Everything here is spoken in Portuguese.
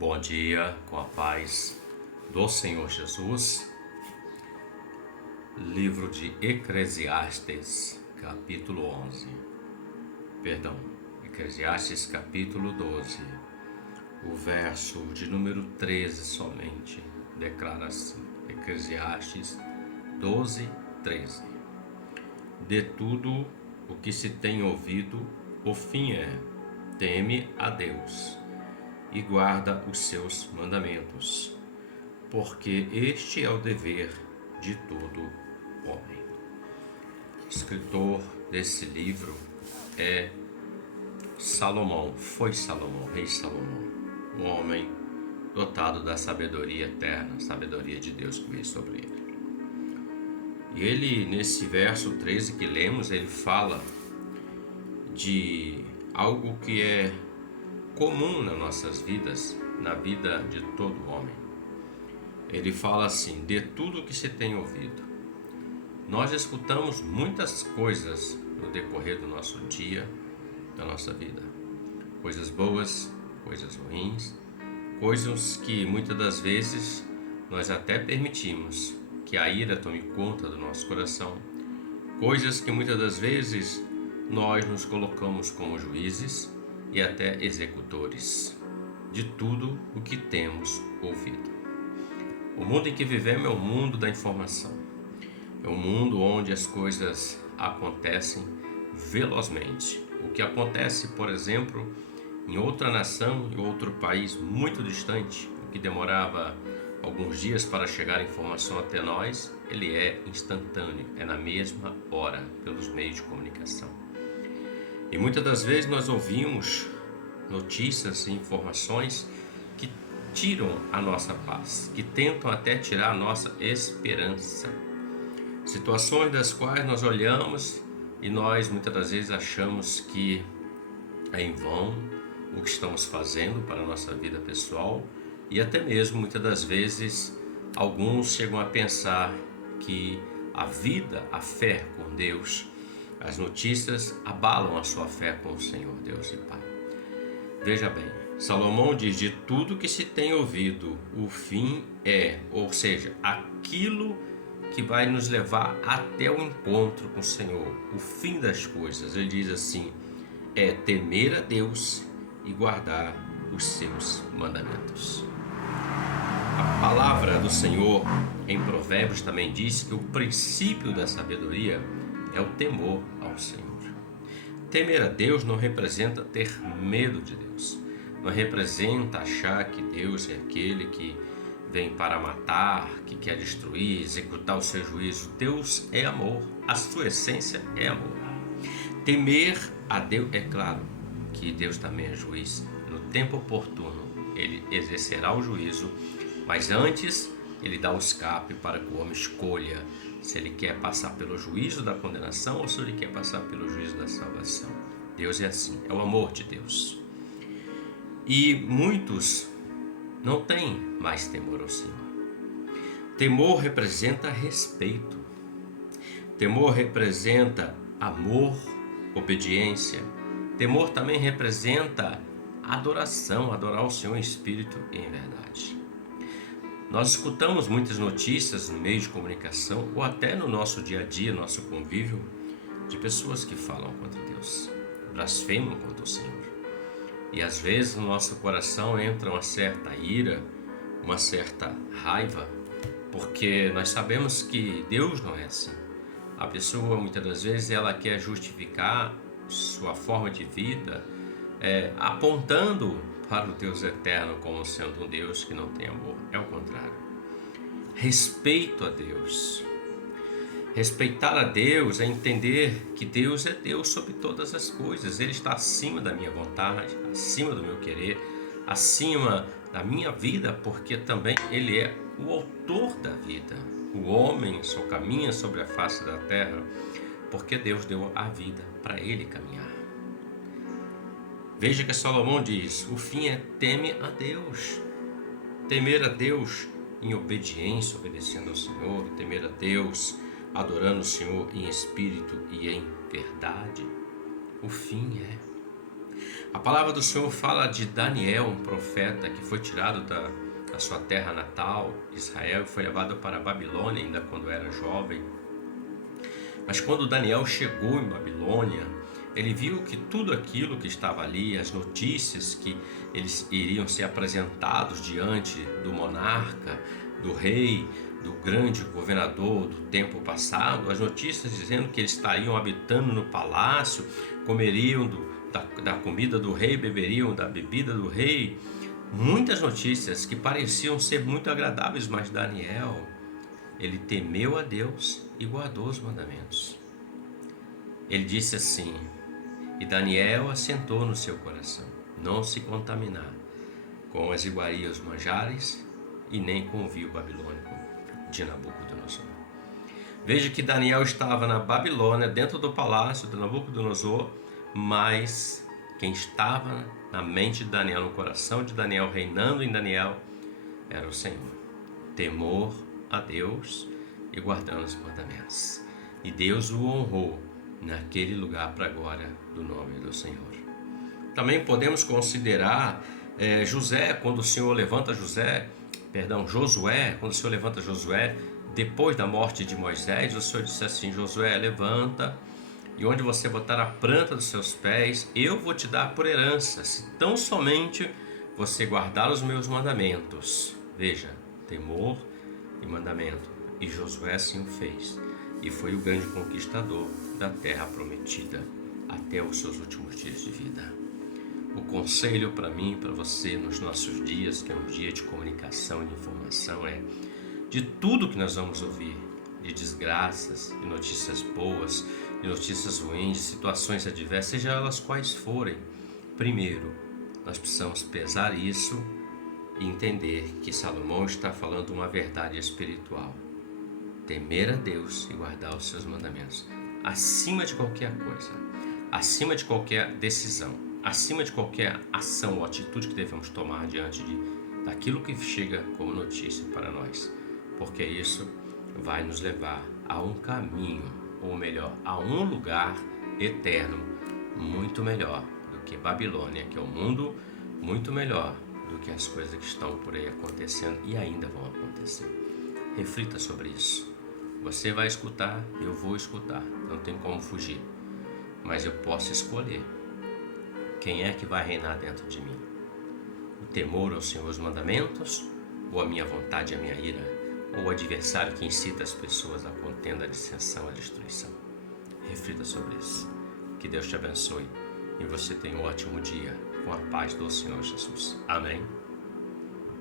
Bom dia, com a paz do Senhor Jesus. Livro de Eclesiastes, capítulo 11. Eclesiastes, capítulo 12. O verso de número 13 somente declara assim: Eclesiastes 12, 13. De tudo o que se tem ouvido, o fim é: teme a Deus e guarda os seus mandamentos, porque este é o dever de todo homem. O escritor desse livro é Salomão, rei Salomão, um homem dotado da sabedoria eterna, sabedoria de Deus que veio sobre ele. E ele, nesse verso 13 que lemos, ele fala de algo que é comum nas nossas vidas, na vida de todo homem. Ele fala assim: de tudo que se tem ouvido. Nós escutamos muitas coisas no decorrer do nosso dia, da nossa vida. Coisas boas, coisas ruins, coisas que muitas das vezes nós até permitimos que a ira tome conta do nosso coração. Coisas que muitas das vezes nós nos colocamos como juízes e até executores de tudo o que temos ouvido. O mundo em que vivemos é o mundo da informação. É um mundo onde as coisas acontecem velozmente. O que acontece, por exemplo, em outra nação, em outro país muito distante, o que demorava alguns dias para chegar a informação até nós, ele é instantâneo, é na mesma hora, pelos meios de comunicação. E muitas das vezes nós ouvimos notícias e informações que tiram a nossa paz, que tentam até tirar a nossa esperança. Situações das quais nós olhamos e nós muitas das vezes achamos que é em vão o que estamos fazendo para a nossa vida pessoal, e até mesmo muitas das vezes alguns chegam a pensar que a vida, a fé com Deus, as notícias abalam a sua fé com o Senhor Deus e Pai. Veja bem, Salomão diz: de tudo que se tem ouvido, o fim é, ou seja, aquilo que vai nos levar até o encontro com o Senhor, o fim das coisas. Ele diz assim: é temer a Deus e guardar os seus mandamentos. A palavra do Senhor em Provérbios também diz que o princípio da sabedoria é o temor ao Senhor. Temer a Deus não representa ter medo de Deus, não representa achar que Deus é aquele que vem para matar, que quer destruir, executar o seu juízo. Deus é amor, a sua essência é amor. Temer a Deus, é claro que Deus também é juiz. No tempo oportuno ele exercerá o juízo, mas antes ele dá o escape para que o homem escolha se ele quer passar pelo juízo da condenação ou se ele quer passar pelo juízo da salvação. Deus é assim, é o amor de Deus. E muitos não têm mais temor ao Senhor. Temor representa respeito. Temor representa amor, obediência. Temor também representa adoração, adorar o Senhor em espírito e em verdade. Nós escutamos muitas notícias no meio de comunicação ou até no nosso dia a dia, nosso convívio, de pessoas que falam contra Deus, blasfemam contra o Senhor. E às vezes no nosso coração entra uma certa ira, uma certa raiva, porque nós sabemos que Deus não é assim. A pessoa muitas das vezes ela quer justificar sua forma de vida, apontando para o Deus eterno como sendo um Deus que não tem amor. É o contrário. Respeito a Deus. Respeitar a Deus é entender que Deus é Deus sobre todas as coisas. Ele está acima da minha vontade, acima do meu querer, acima da minha vida, porque também Ele é o autor da vida. O homem só caminha sobre a face da terra porque Deus deu a vida para ele caminhar. Veja que Salomão diz: o fim é teme a Deus. Temer a Deus em obediência, obedecendo ao Senhor, temer a Deus, adorando o Senhor em espírito e em verdade. O fim é. A palavra do Senhor fala de Daniel, um profeta que foi tirado da sua terra natal, Israel, e foi levado para a Babilônia ainda quando era jovem. Mas quando Daniel chegou em Babilônia, ele viu que tudo aquilo que estava ali, as notícias que eles iriam ser apresentados diante do monarca, do rei, do grande governador do tempo passado, as notícias dizendo que eles estariam habitando no palácio, comeriam da comida do rei, beberiam da bebida do rei, muitas notícias que pareciam ser muito agradáveis, mas Daniel, ele temeu a Deus e guardou os mandamentos. Ele disse assim: e Daniel assentou no seu coração não se contaminar com as iguarias, os manjares e nem com o vinho babilônico de Nabucodonosor. Veja que Daniel estava na Babilônia, dentro do palácio de Nabucodonosor, mas quem estava na mente de Daniel, no coração de Daniel, reinando em Daniel, era o Senhor. Temor a Deus e guardando os mandamentos. E Deus o honrou naquele lugar para a glória do nome do Senhor. Também podemos considerar Josué, quando o Senhor levanta Josué, quando o Senhor levanta Josué, depois da morte de Moisés, o Senhor disse assim: Josué, levanta, e onde você botar a planta dos seus pés, eu vou te dar por herança, se tão somente você guardar os meus mandamentos. Veja, temor e mandamento. E Josué assim o fez, e foi o grande conquistador da terra prometida até os seus últimos dias de vida. O conselho para mim e para você nos nossos dias, que é um dia de comunicação e de informação, é: de tudo que nós vamos ouvir, de desgraças, de notícias boas, de notícias ruins, de situações adversas, seja elas quais forem, primeiro, nós precisamos pesar isso e entender que Salomão está falando uma verdade espiritual. Temer a Deus e guardar os seus mandamentos, acima de qualquer coisa, acima de qualquer decisão, acima de qualquer ação ou atitude que devemos tomar diante daquilo que chega como notícia para nós, porque isso vai nos levar a um caminho, ou melhor, a um lugar eterno muito melhor do que Babilônia, que é um mundo muito melhor do que as coisas que estão por aí acontecendo e ainda vão acontecer. Reflita sobre isso. Você vai escutar, eu vou escutar, não tem como fugir, mas eu posso escolher quem é que vai reinar dentro de mim: o temor ao Senhor, os mandamentos, ou a minha vontade e a minha ira, ou o adversário que incita as pessoas à contenda, à dissensão, à destruição. Reflita sobre isso. Que Deus te abençoe e você tenha um ótimo dia com a paz do Senhor Jesus. Amém.